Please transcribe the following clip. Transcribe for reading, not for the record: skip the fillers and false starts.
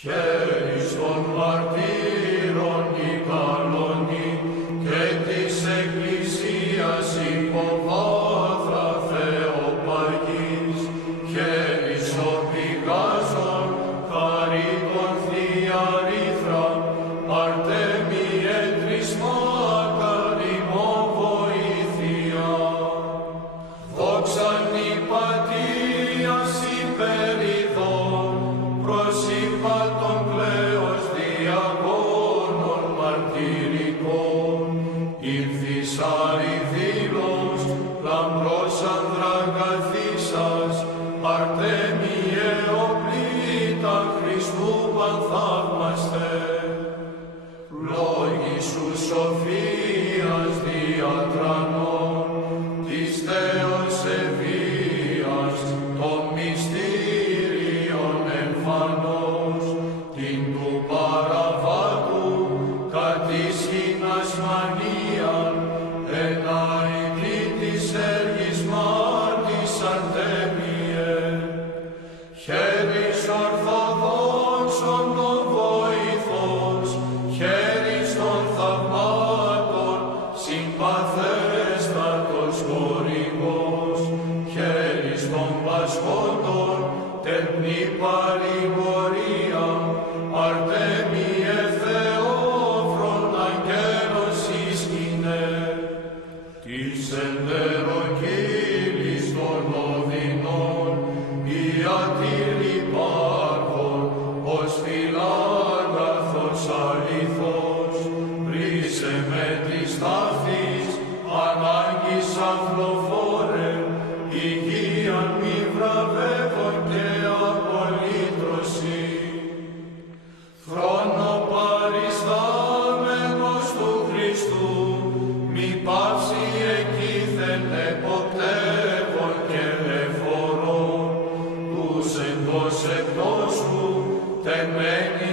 Χέρις των μαρτύρων η καλονή και της Εκκλησίας υποβάθρα Θεοπαγής, χέρις των πηγάζων χαρίτων Θεία Ρήθρα, Αρτέμιε τρισμάτα ημών βοήθεια. Δόξαν η πατίας υπερηδών, προσήπα των κλαίος διακόνων μαρτυρικών, ήλθης αριδήλος, λαμπρός ανδραγαθήσας, Αρτέμιε οπλίτα Χριστού πανθαύμαστε. Λόγοι σου σοφίας διατρανών, της Θεός ευβίας, των μυστήριων εμφανώς, την του παραβάτου κατήσχυνας μανίαν, εναητή της έργης μάρτης Αρτέμιε. Χέρις ορθοδόξων των βοηθός, χέρις των θαυμάτων, συμπαθέστατος χορηγός, χέρις των πασχόντων, τερνή παρηγορία, Αρτέμιε Θεόφρον αγγέλος ίσκηνε. Της εντεροκύλης των οδυνών, ιατήρη υπάρχων, ως φιλάγαθος αληθώς, ρίσε με της ταύτης, ανάγκης αθλοφόρε, υγείαν μη βραβεύων και απολύτρωση. Θρόνο παριστάμενος του Χριστού, μη πάψει εκείθεν εποπτεύων και εφορών, τους εντός εκτός σου, τεμένοι